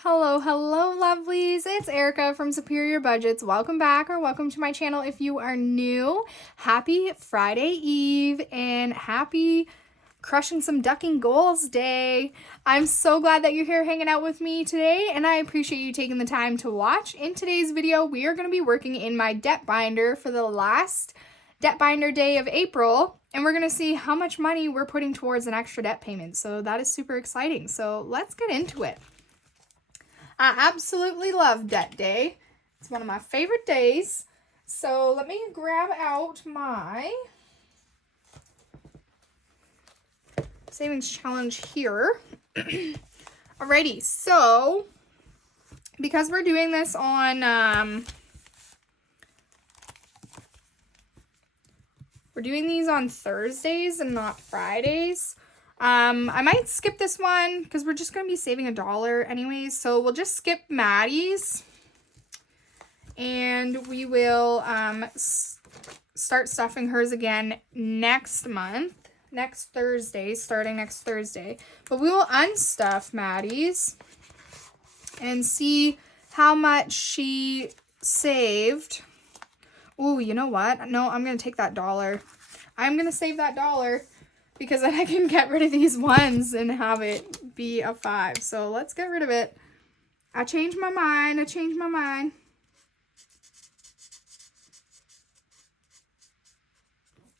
Hello, hello, lovelies. It's Erica from Superior Budgets. Welcome back or welcome to my channel if you are new. Happy Friday Eve and happy crushing some ducking goals day. I'm so glad that you're here hanging out with me today and I appreciate you taking the time to watch. In today's video, we are going to be working in my debt binder for the last debt binder day of April, and we're going to see how much money we're putting towards an extra debt payment. So that is super exciting. So let's get into it. I absolutely love debt day. It's one of my favorite days. So let me grab out my savings challenge here. Alrighty, so because we're doing this on, we're doing these on Thursdays and not Fridays. I might skip this one because we're just going to be saving $1 anyways. So we'll just skip Maddie's and we will start stuffing hers again next month, next Thursday, starting next Thursday. But we will unstuff Maddie's and see how much she saved. Ooh, you know what? No, I'm going to take that $1. I'm going to save that $1. Because then I can get rid of these ones and have it be a 5. So let's get rid of it. I changed my mind.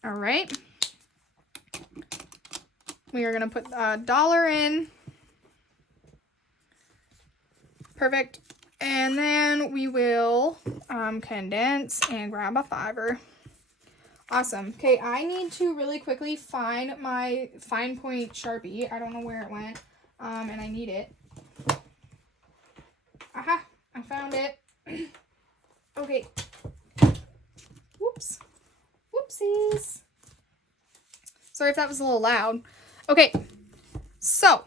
All right. We are going to put $1 in. Perfect. And then we will condense and grab a 5er. Awesome. Okay, I need to really quickly find my fine point Sharpie. I don't know where it went, and I need it. Aha, I found it. Okay. Whoops. Whoopsies. Sorry if that was a little loud. Okay, so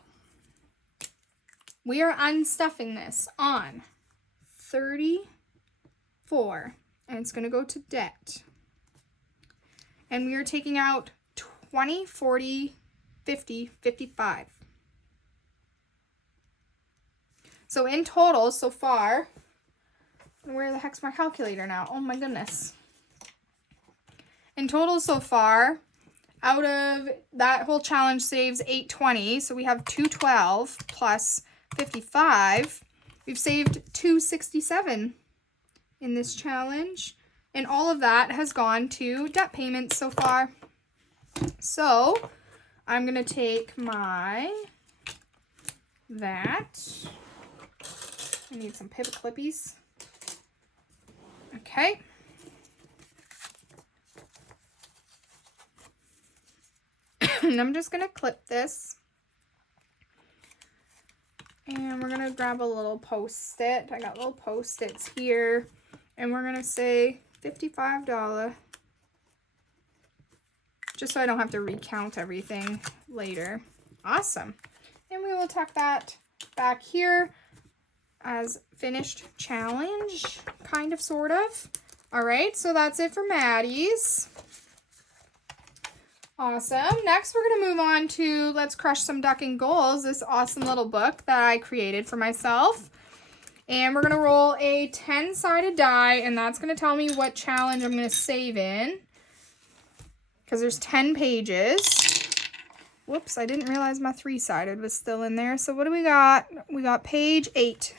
we are unstuffing this on 34, and it's going to go to debt. And we are taking out 20, 40, 50, 55. So in total, so far, where the heck's my calculator now? Oh my goodness. In total so far, out of that whole challenge saves 820. So we have 212 plus 55. We've saved 267 in this challenge. And all of that has gone to debt payments so far. So I'm going to take I need some pivot clippies. Okay. And I'm just going to clip this. And we're going to grab a little Post-it. I got little Post-its here. And we're going to say $55, just so I don't have to recount everything later. Awesome. And we will tuck that back here as finished challenge, kind of, sort of. All right, so that's it for Maddie's. Awesome. Next, we're going to move on to Let's Crush Some Ducking Goals, this awesome little book that I created for myself. And we're going to roll a 10-sided die, and that's going to tell me what challenge I'm going to save in. Because there's 10 pages. Whoops, I didn't realize my 3-sided was still in there. So what do we got? We got page 8.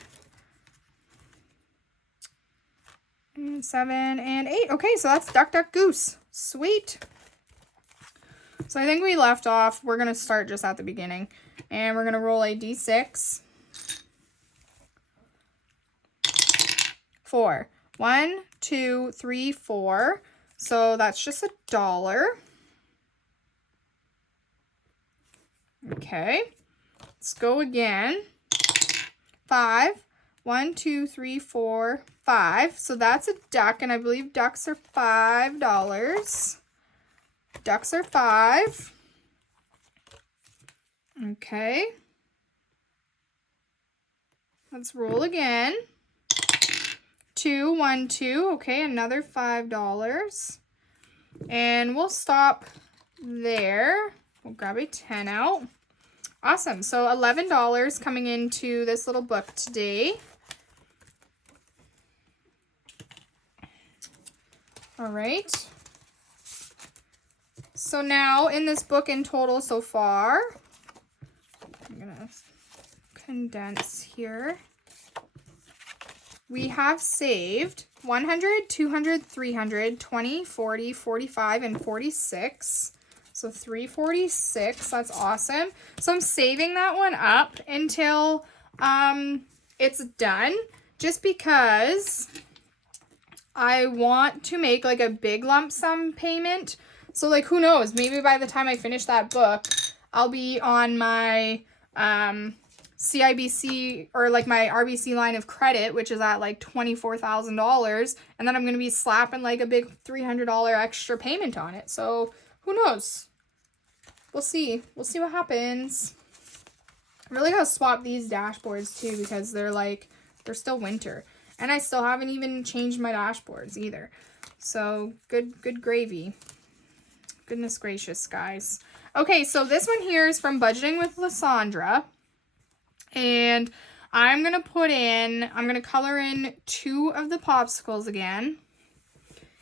7 and 8. Okay, so that's Duck, Duck, Goose. Sweet. So I think we left off. We're going to start just at the beginning. And we're going to roll a d6. 4. 1, 2, 3, 4. So that's just $1. Okay. Let's go again. 5. 1, 2, 3, 4, 5. So that's a duck, and I believe ducks are $5. Ducks are 5. Okay. Let's roll again. 2, 1, 2. Okay, another $5. And we'll stop there. We'll grab a 10 out. Awesome. So $11 coming into this little book today. All right. So now in this book in total so far, I'm going to condense here. We have saved 100, 200, 300, 20, 40, 45, and 46. So 346, that's awesome. So I'm saving that one up until it's done, just because I want to make like a big lump sum payment. So like, who knows, maybe by the time I finish that book, I'll be on my CIBC or like my RBC line of credit, which is at like $24,000. And then I'm going to be slapping like a big $300 extra payment on it. So who knows? We'll see. We'll see what happens. I really gotta swap these dashboards too, because they're still winter. And I still haven't even changed my dashboards either. So good gravy. Goodness gracious, guys. Okay, so this one here is from Budgeting with Lysandra. And I'm going to color in 2 of the popsicles again.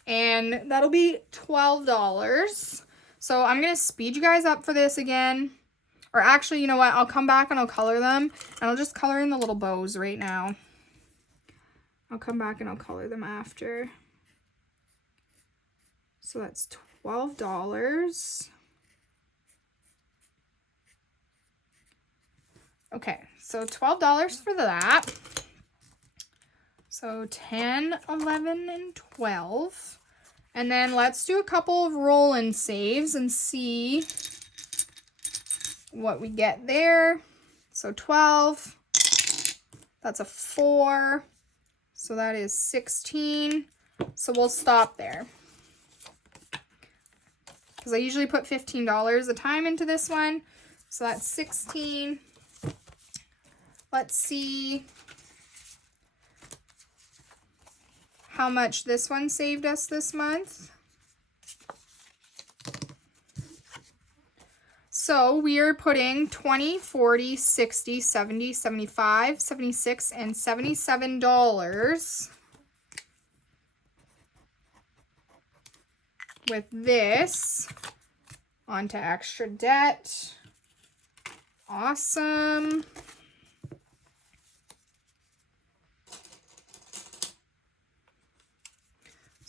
And that'll be $12. So I'm going to speed you guys up for this again. Or actually, you know what? I'll come back and I'll color them. And I'll just color in the little bows right now. I'll come back and I'll color them after. So that's $12. Okay, so $12 for that. So 10, 11, and 12. And then let's do a couple of roll and saves and see what we get there. So 12, that's a 4. So that is 16. So we'll stop there, because I usually put $15 a time into this one. So that's 16. Let's see how much this one saved us this month. So we are putting 20, 40, 60, 70, 75, 76, and $77 with this onto extra debt. Awesome.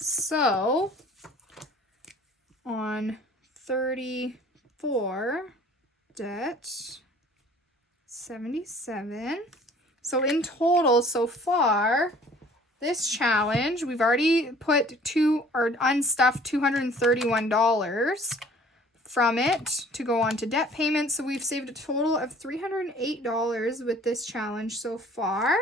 So on 34 debt, 77. So in total so far, this challenge, we've already put unstuffed $231 from it to go on to debt payments. So we've saved a total of $308 with this challenge so far.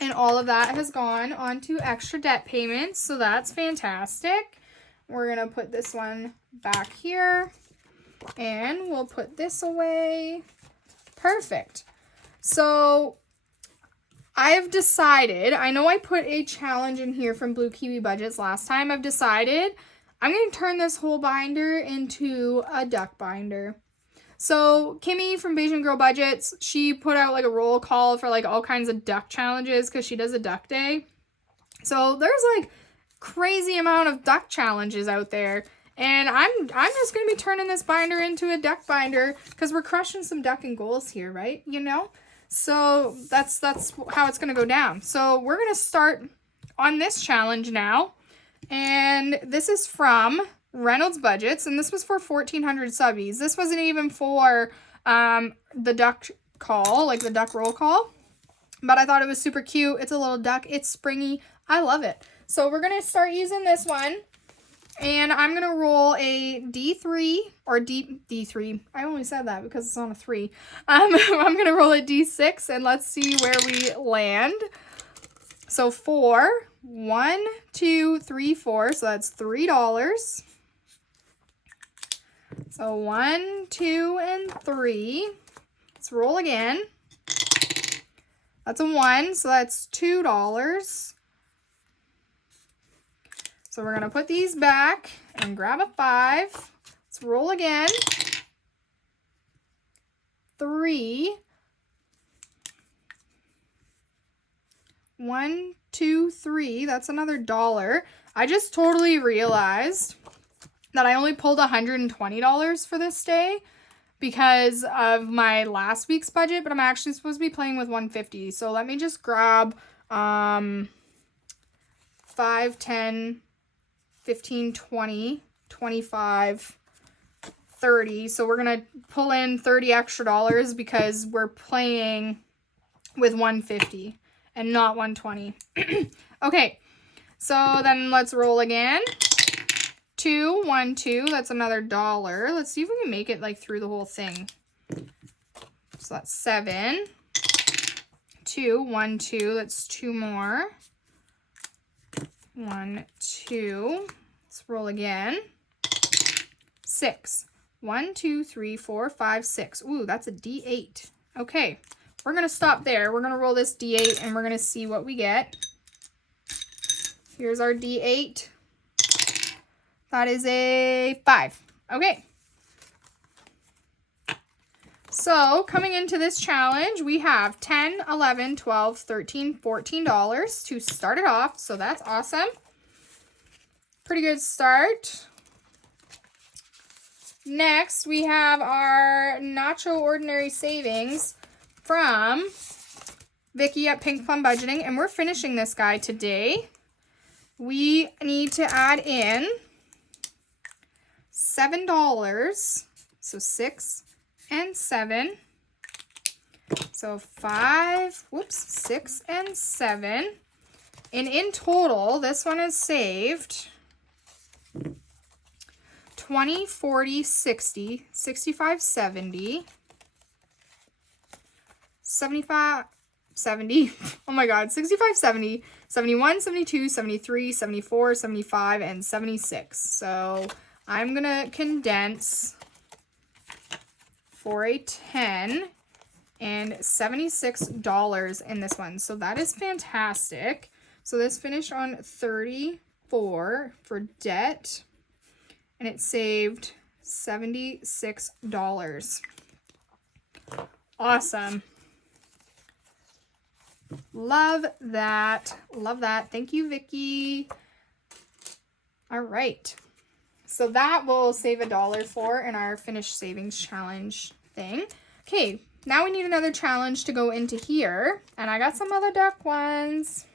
And all of that has gone onto extra debt payments, so that's fantastic. We're going to put this one back here, and we'll put this away. Perfect. So I've decided, I know I put a challenge in here from Blue Kiwi Budgets last time. I've decided I'm going to turn this whole binder into a duck binder. So Kimmy from Beijing Girl Budgets, she put out like a roll call for like all kinds of duck challenges because she does a duck day. So there's like crazy amount of duck challenges out there. And I'm just going to be turning this binder into a duck binder because we're crushing some duck and goals here, right? You know? So that's how it's going to go down. So we're going to start on this challenge now. And this is from Reynolds Budgets, and this was for 1,400 subbies. This wasn't even for the duck call, like the duck roll call, but I thought it was super cute. It's a little duck. It's springy. I love it. So we're going to start using this one, and I'm going to roll a D3, or D3. I only said that because it's on a 3. I'm going to roll a D6, and let's see where we land. So 4, 1, 2, 3, 4, so that's $3. So 1, 2, and 3. Let's roll again. That's a 1, so that's $2. So we're going to put these back and grab a 5. Let's roll again. 3. 1, 2, 3. That's another $1. I just totally realized that I only pulled $120 for this day because of my last week's budget, but I'm actually supposed to be playing with $150. So let me just grab 5, 10, 15, 20, 25, 30. So we're going to pull in $30 extra because we're playing with $150 and not $120. Okay, so then let's roll again. 2, 1, 2. That's another $1. Let's see if we can make it like through the whole thing. So that's 7. 2, 1, 2. That's 2 more. 1, 2. Let's roll again. 6. 1, 2, 3, 4, 5, 6. Ooh, that's a D8. Okay, we're going to stop there. We're going to roll this D8 and we're going to see what we get. Here's our D8. That is a 5. Okay. So coming into this challenge, we have $10, $11, $12, $13, $14 to start it off. So that's awesome. Pretty good start. Next, we have our Nacho Ordinary Savings from Vicky at Pink Plum Budgeting. And we're finishing this guy today. We need to add in $7. So 6 and 7. So 5, 6 and 7. And in total, this one is saved 20, 40, 60, 65, 70, 75, 70. Oh my God, 65, 70, 71, 72, 73, 74, 75, and 76. So I'm going to condense for a 10 and $76 in this one. So that is fantastic. So this finished on 34 for debt, and it saved $76. Awesome. Love that. Love that. Thank you, Vicky. All right. So that will save $1 for in our finished savings challenge thing. Okay, now we need another challenge to go into here. And I got some other duck ones.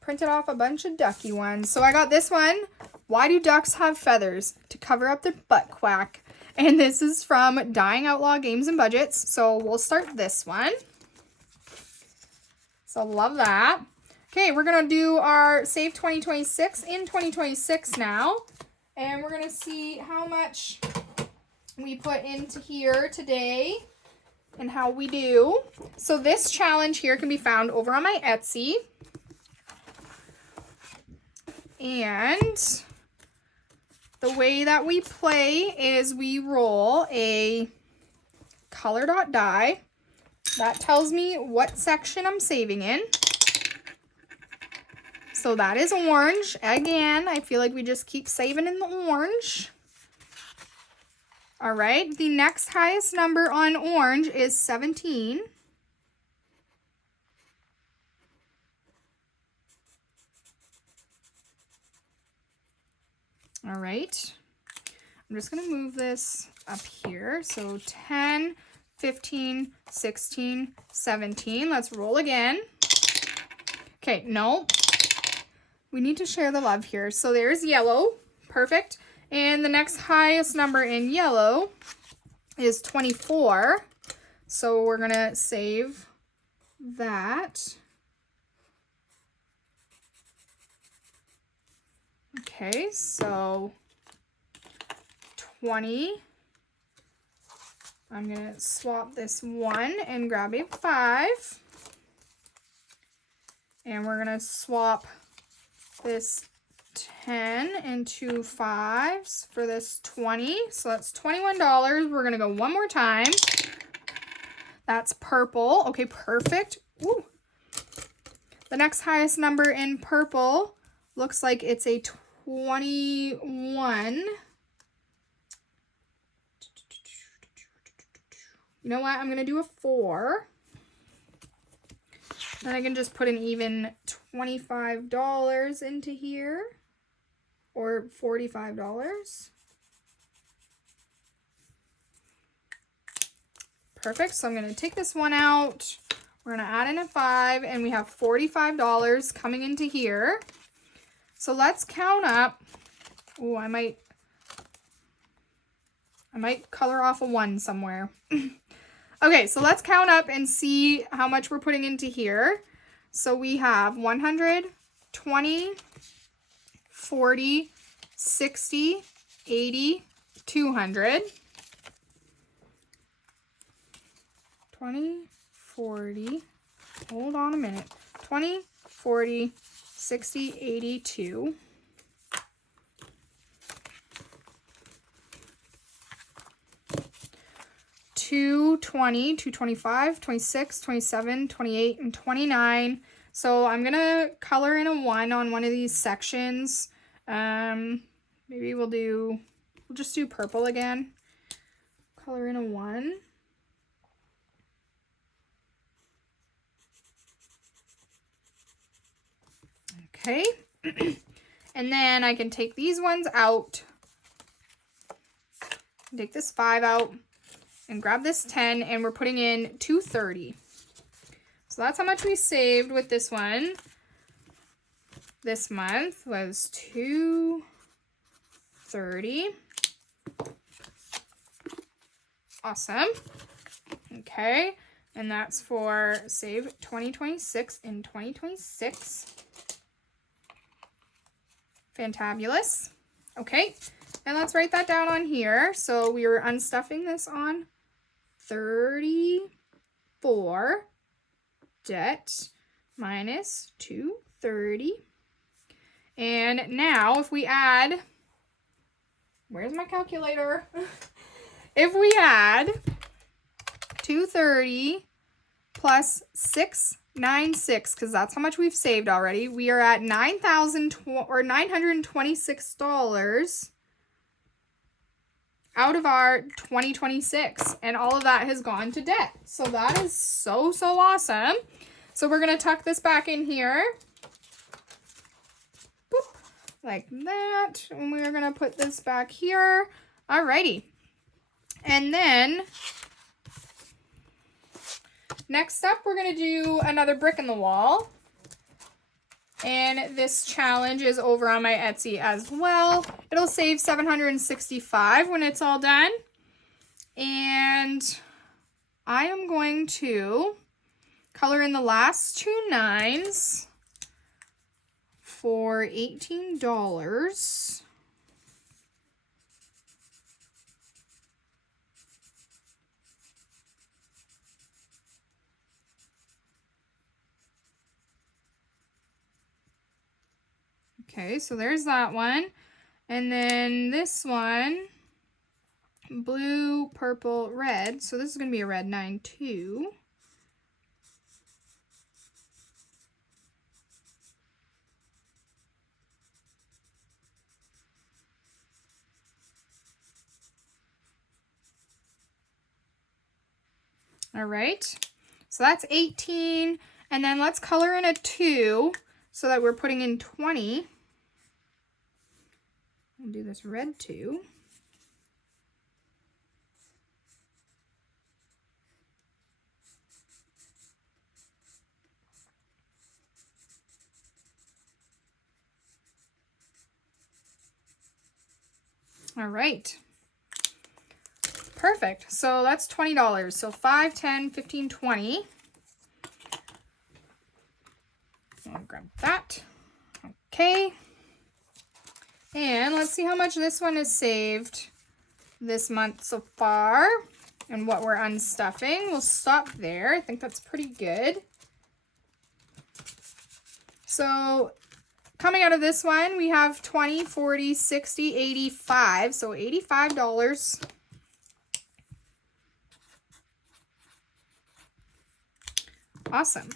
Printed off a bunch of ducky ones. So I got this one. Why do ducks have feathers? To cover up their butt quack. And this is from Dying Outlaw Games and Budgets. So we'll start this one. So love that. Okay, we're going to do our Save 2026 in 2026 now. And we're going to see how much we put into here today and how we do. So this challenge here can be found over on my Etsy. And the way that we play is we roll a color dot die. That tells me what section I'm saving in. So that is orange. Again, I feel like we just keep saving in the orange. All right, the next highest number on orange is 17. All right, I'm just gonna move this up here. So 10, 15, 16, 17. Let's roll again. Okay, no. We need to share the love here. So there's yellow. Perfect. And the next highest number in yellow is 24. So we're going to save that. Okay, so 20. I'm going to swap this 1 and grab a 5. And we're going to swap this 10 and 2 5s for this 20. So that's $21. We're going to go one more time. That's purple. Okay, perfect. Ooh. The next highest number in purple looks like it's a 21. You know what? I'm going to do a 4. Then I can just put an even $25 into here. Or $45. Perfect. So I'm going to take this one out. We're going to add in a 5. And we have $45 coming into here. So let's count up. Oh, I might color off a 1 somewhere. Okay, so let's count up and see how much we're putting into here. So we have 100, 20, 40, 60, 80, 200. 20, 40, hold on a minute. 20, 40, 60, 82. 220, 225, 26, 27, 28, and 29. So I'm going to color in a 1 on one of these sections. Maybe we'll just do purple again. Color in a 1. Okay. And then I can take these ones out. Take this 5 out. And grab this 10, and we're putting in 230. So that's how much we saved with this one. This month was 230. Awesome. Okay, and that's for save 2026 in 2026. Fantabulous. Okay, and let's write that down on here. So we were unstuffing this on 34 debt minus 230. And now if we add, where's my calculator? If we add 230 plus 696, because that's how much we've saved already, we are at $926 out of our 2026, and all of that has gone to debt. So that is so awesome. So we're going to tuck this back in here. Boop, like that. And we're going to put this back here. Alrighty. And then next up, we're going to do another brick in the wall. And this challenge is over on my Etsy as well. It'll save $765 when it's all done. And I am going to color in the last 2 9s for $18. Okay, so there's that one. And then this one, blue, purple, red. So this is going to be a red 9 too. All right, so that's 18. And then let's color in a 2 so that we're putting in 20. We'll do this red 2. All right. Perfect. So that's $20. So 5, 10, 15, 20. I'll grab that. Okay. And let's see how much this one is saved this month so far and what we're unstuffing. We'll stop there. I think that's pretty good. So coming out of this one, we have 20, 40, 60, 85. So $85. Awesome.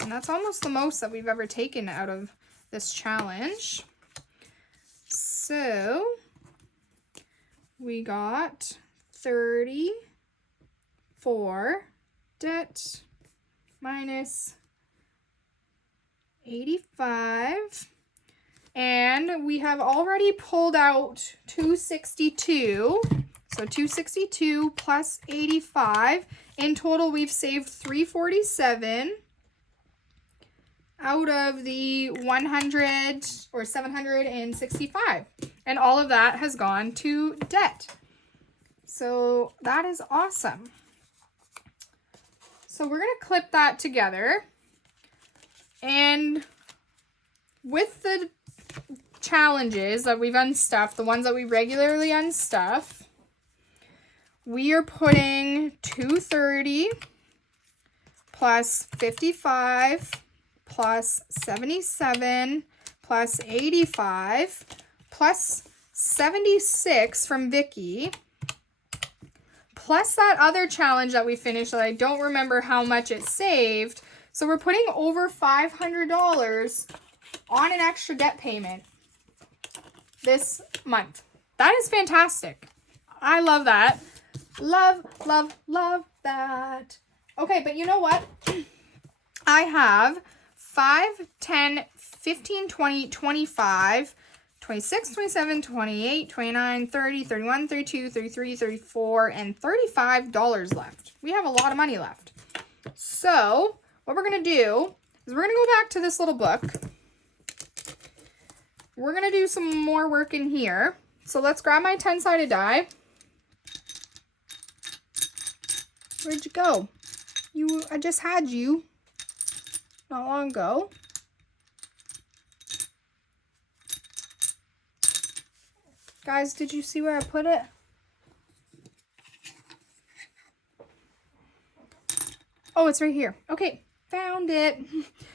And that's almost the most that we've ever taken out of this challenge. So we got 34 debt minus 85. And we have already pulled out 262. So 262 plus 85. In total, we've saved 347 out of the 100 or 765. And all of that has gone to debt. So that is awesome. So we're going to clip that together. And with the challenges that we've unstuffed, the ones that we regularly unstuff, we are putting 230 plus 55 plus 77 plus 85 plus 76 from Vicky plus that other challenge that we finished that I don't remember how much it saved. So we're putting over $500 on an extra debt payment this month. That is fantastic. I love that. Love, love, love that. Okay, but you know what? I have 5, 10, 15, 20, 25, 26, 27, 28, 29, 30, 31, 32, 33, 34, and $35 left. We have a lot of money left. So what we're going to do is we're going to go back to this little book. We're going to do some more work in here. So let's grab my 10-sided die. Where'd you go? I just had you not long ago. Guys, did you see where I put it? Oh, it's right here. Okay, found it.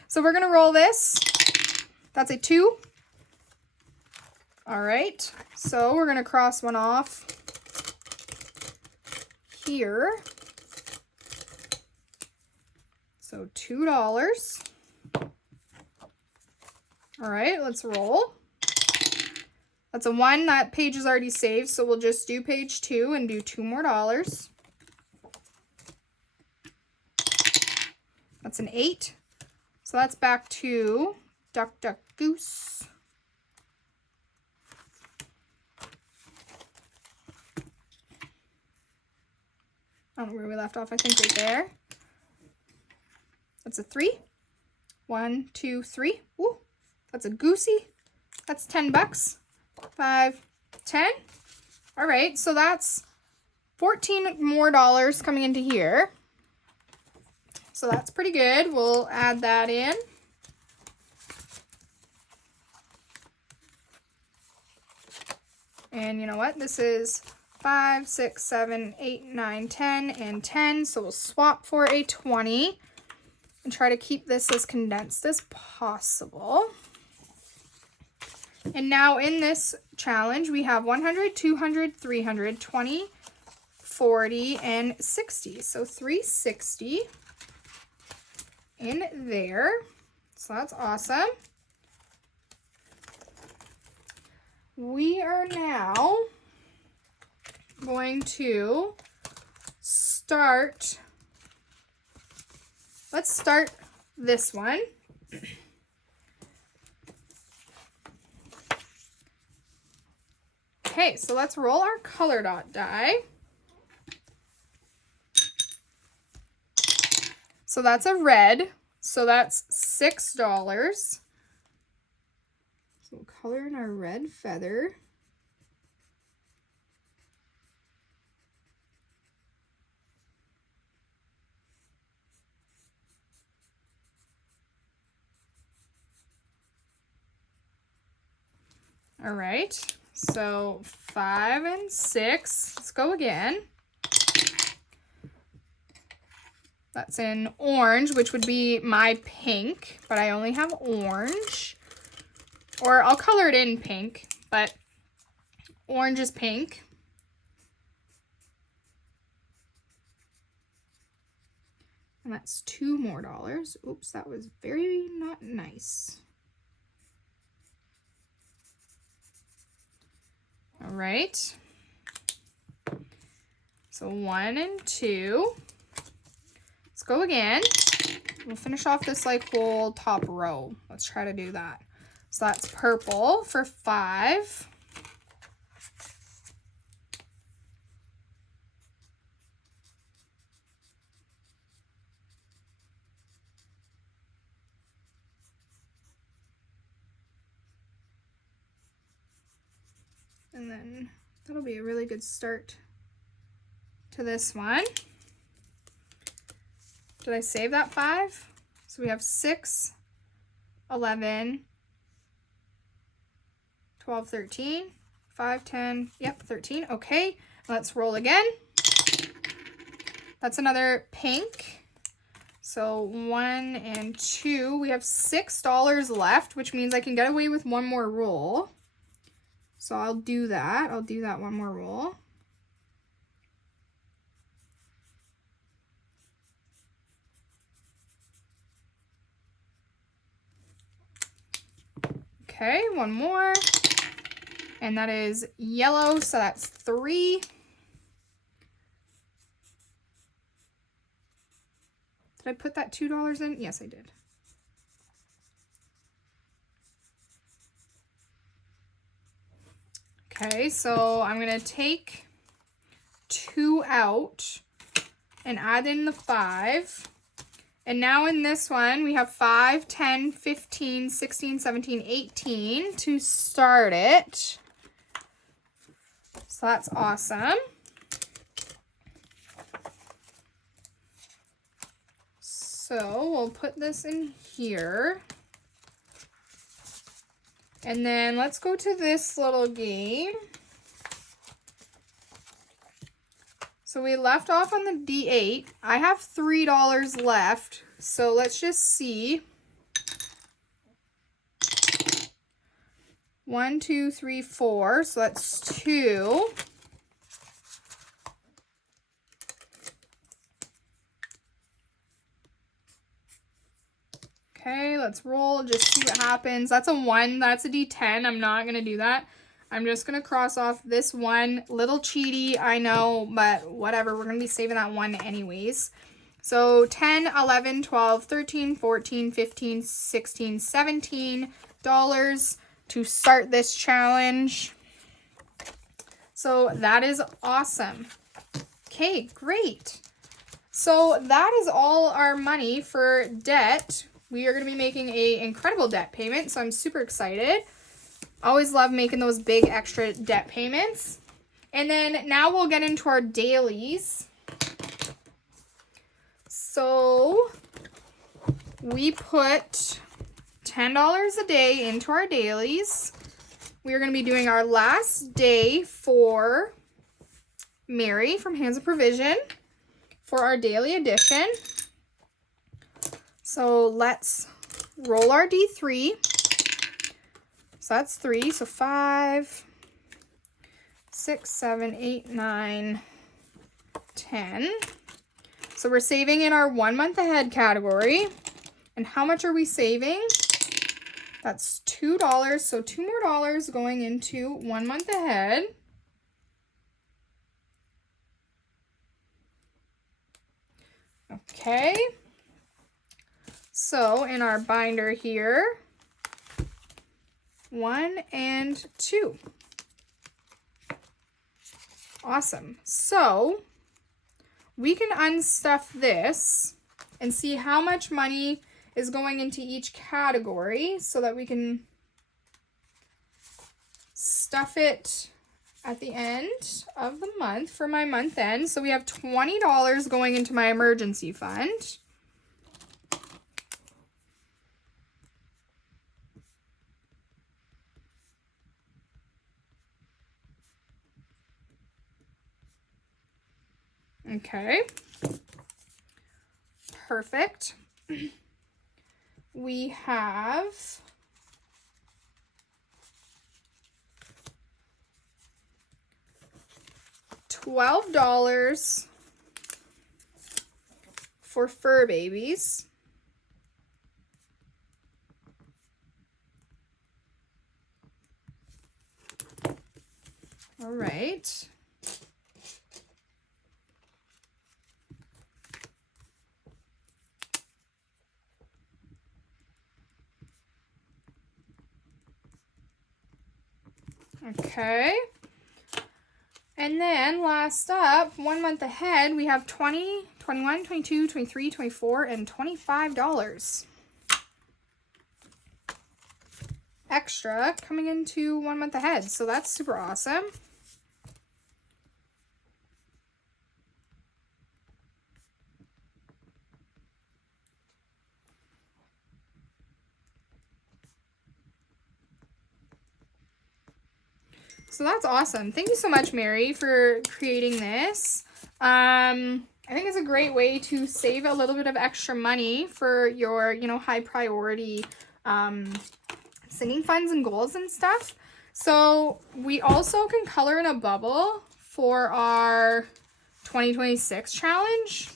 So we're going to roll this. That's a 2. All right, so we're going to cross one off here. So $2. All right, let's roll. That's a 1. That page is already saved, so we'll just do page 2 and do $2 more. That's an 8. So that's back to duck, duck, goose. I don't know where we left off. I think right there. That's a 3. 1, 2, 3. Ooh, that's a goosey. That's $10. 5, 10. All right, so that's $14 more coming into here. So that's pretty good. We'll add that in. And you know what? This is 5, 6, 7, 8, 9, 10, and 10. So we'll swap for a 20 and try to keep this as condensed as possible. And now in this challenge, we have 100, 200, 300, 20, 40, and 60. So 360 in there. So that's awesome. We are now going to start. Let's start this one. Okay, so let's roll our color dot die. So that's a red, so that's $6. So we'll color in our red feather. All right, so 5 and 6, let's go again. That's in orange, which would be my pink, but I only have orange. Or I'll color it in pink, but orange is pink. And that's $2 more. Oops, that was very not nice. All right. So 1 and 2. Let's go again. We'll finish off this like whole top row. Let's try to do that. So that's purple for 5. And then that'll be a really good start to this one. Did I save that 5? So we have 6, 11, 12, 13, 5, 10, yep, 13. Okay, let's roll again. That's another pink. So 1 and 2, we have $6 left, which means I can get away with one more roll. So I'll do that. I'll do that one more roll. Okay, one more. And that is yellow, so that's 3. Did I put that $2 in? Yes, I did. Okay, so I'm going to take 2 out and add in the 5. And now in this one, we have 5, 10, 15, 16, 17, 18 to start it. So that's awesome. So we'll put this in here. And then let's go to this little game. So we left off on the D8. I have $3 left. So let's just see. 1, 2, 3, 4. So that's 2. Okay, let's roll, just see what happens. That's a 1, that's a D10. I'm not going to do that. I'm just going to cross off this 1. Little cheaty, I know, but whatever. We're going to be saving that 1 anyways. So 10, 11, 12, 13, 14, 15, 16, $17 to start this challenge. So that is awesome. Okay, great. So that is all our money for debt. We are going to be making an incredible debt payment, so I'm super excited. Always love making those big extra debt payments. And then now we'll get into our dailies. So we put $10 a day into our dailies. We are going to be doing our last day for Mary from Hands of Provision for our daily edition. So let's roll our D3. So that's 3. So 5, 6, 7, 8, 9, 10. So we're saving in our 1 month ahead category. And how much are we saving? That's $2. So $2 more going into 1 month ahead. Okay. So in our binder here, 1 and 2. Awesome. So we can unstuff this and see how much money is going into each category so that we can stuff it at the end of the month for my month end. So we have $20 going into my emergency fund. Okay, perfect. We have $12 for fur babies. All right. Okay. And then last up, 1 month ahead, we have $20, $21, $22, $23, $24, and $25 extra coming into 1 month ahead. So that's super awesome. So that's awesome. Thank you so much, Mary, for creating this. I think it's a great way to save a little bit of extra money for your, high priority singing funds and goals and stuff. So we also can color in a bubble for our 2026 challenge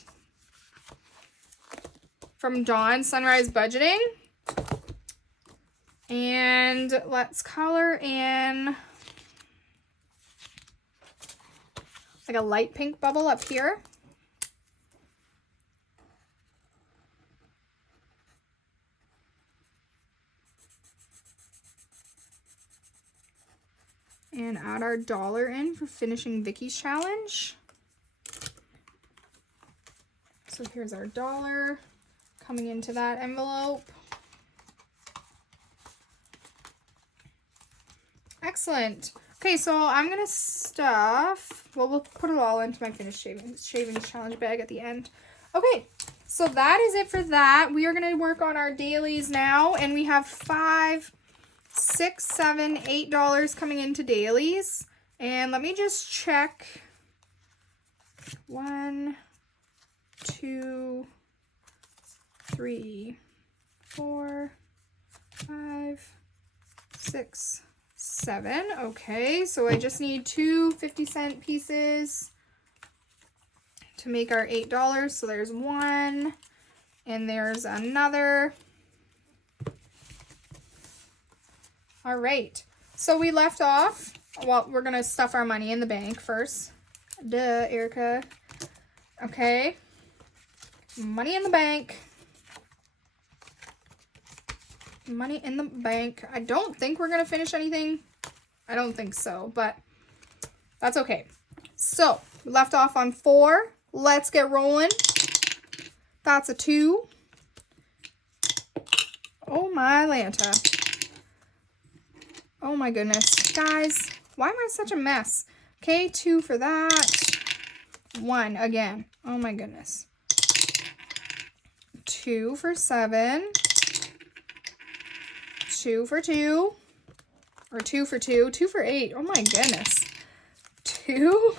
from Dawn Sunrise Budgeting. And let's color in like a light pink bubble up here. And add our dollar in for finishing Vicky's challenge. So here's our dollar coming into that envelope. Excellent. Okay, so I'm going to stuff, well, we'll put it all into my finished shavings challenge bag at the end. Okay, so that is it for that. We are going to work on our dailies now, and we have $5, $6, $7, $8 coming into dailies. And let me just check. 1, 2, 3, 4, 5, 6, 7. Okay, so I just need 2 50-cent pieces to make our $8. So there's one, and there's another. All right, so we left off, well, we're gonna stuff our money in the bank first. Duh, Erica. Okay, money in the bank. Money in the bank. I don't think we're going to finish anything. I don't think so, but that's okay. So, we left off on 4. Let's get rolling. That's a 2. Oh my Lanta. Oh my goodness. Guys, why am I such a mess? Okay, 2 for that. 1 again. Oh my goodness. 2 for 7. 2 for 2, or 2 for 2, 2 for 8. Oh my goodness. 2,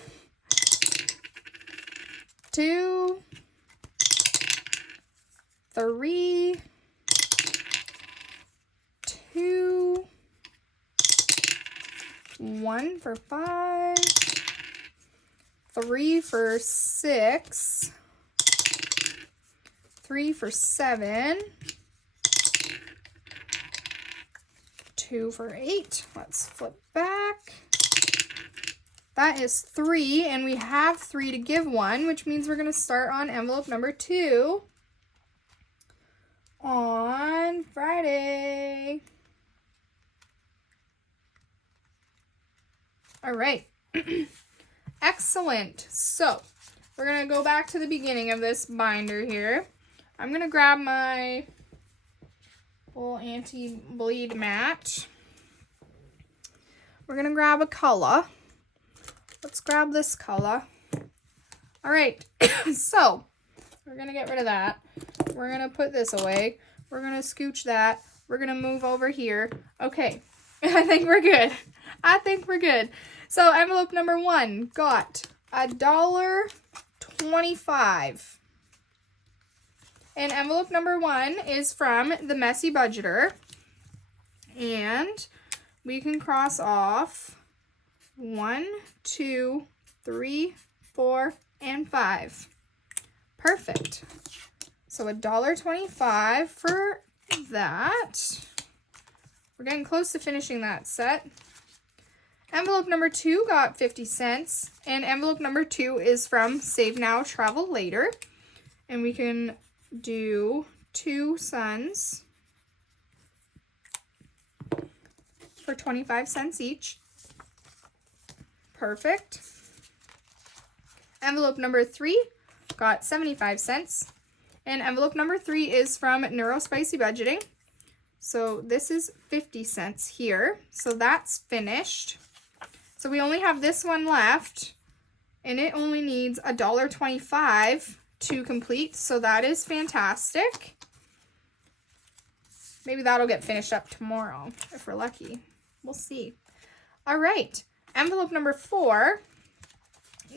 2, 3, 2, 1 for 5, 3 for 6, 3 for 7, 2 for 8. Let's flip back. That is 3, and we have 3 to give 1, which means we're going to start on envelope number 2 on Friday. All right. Excellent. So we're going to go back to the beginning of this binder here. I'm going to grab my little anti-bleed mat. We're gonna grab a color. Let's grab this color. All right, so we're gonna get rid of that. We're gonna put this away. We're gonna scooch that. We're gonna move over here. Okay, I think we're good. I think we're good. So envelope number 1 got $1.25. And envelope number 1 is from the Messy Budgeter. And we can cross off 1, 2, 3, 4, and 5. Perfect. So $1.25 for that. We're getting close to finishing that set. Envelope number 2 got 50 cents. And envelope number 2 is from Save Now, Travel Later. And we can do 2 suns for 25 cents each. Perfect. Envelope number 3 got 75 cents. And envelope number 3 is from Neurospicy Budgeting. So this is 50 cents here. So that's finished. So we only have this one left. And it only needs $1.25 to complete. So that is fantastic. Maybe that'll get finished up tomorrow if we're lucky. We'll see. All right. Envelope number 4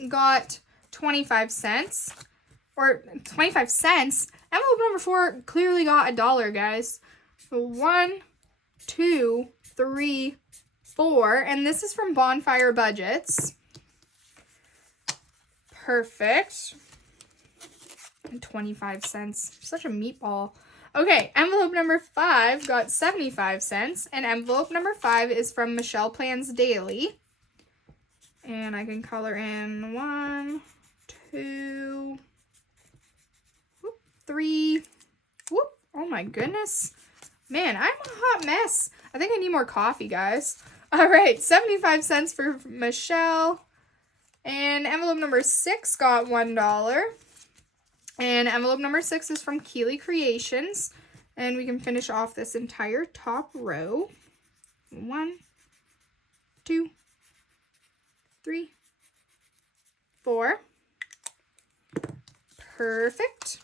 got 25 cents. Or 25 cents. Envelope number 4 clearly got $1, guys. So 1, 2, 3, 4. And this is from Bonfire Budgets. Perfect. And 25 cents. Such a meatball. Okay, envelope number 5 got 75 cents. And envelope number 5 is from Michelle Plans Daily. And I can color in 1, 2, 3. Whoop. Oh my goodness. Man, I'm a hot mess. I think I need more coffee, guys. All right, 75 cents for Michelle. And envelope number 6 got $1. And envelope number 6 is from Keeley Creations. And we can finish off this entire top row. 1, 2, 3, 4. Perfect.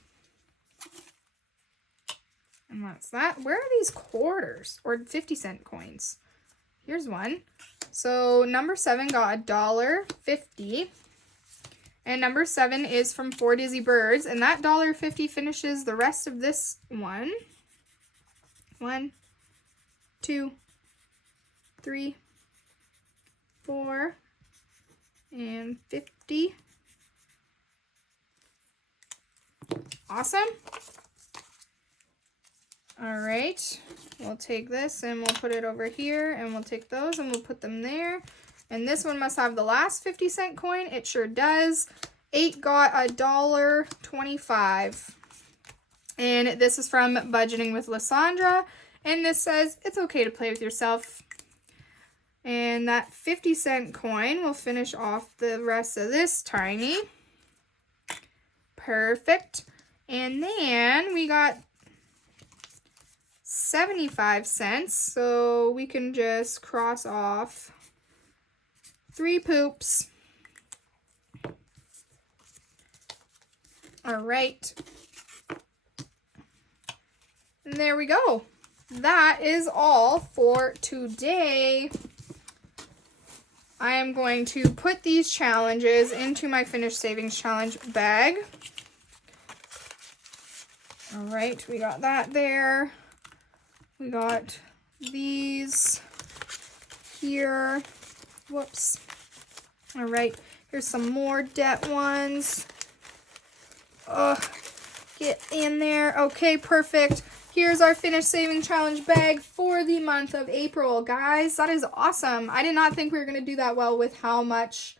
And that's that. Where are these quarters or 50-cent coins? Here's one. So number 7 got $1.50. And number 7 is from 4 Dizzy Birds. And that $1.50 finishes the rest of this one. 1, 2, 3, 4, and 50. Awesome. All right, we'll take this and we'll put it over here, and we'll take those and we'll put them there. And this one must have the last 50-cent coin. It sure does. 8 got $1.25. And this is from Budgeting with Lysandra. And this says, it's okay to play with yourself. And that 50-cent coin will finish off the rest of this tiny. Perfect. And then we got 75 cents. So we can just cross off 3 poops. All right. And there we go. That is all for today. I am going to put these challenges into my Finished Savings Challenge bag. All right, we got that there. We got these here. Whoops. All right, here's some more debt ones. Get in there. Okay, perfect. Here's our Finished Saving Challenge bag for the month of April. Guys, that is awesome. I did not think we were going to do that well with how much,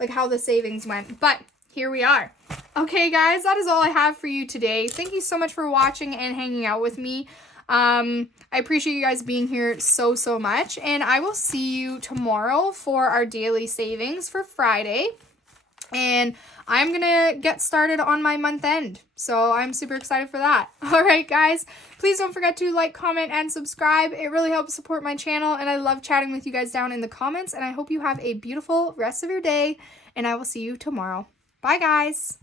like how the savings went. But here we are. Okay, guys, that is all I have for you today. Thank you so much for watching and hanging out with me. I appreciate you guys being here so much. And I will see you tomorrow for our daily savings for Friday. And I'm going to get started on my month end. So I'm super excited for that. All right, guys, please don't forget to like, comment, and subscribe. It really helps support my channel. And I love chatting with you guys down in the comments. And I hope you have a beautiful rest of your day. And I will see you tomorrow. Bye, guys.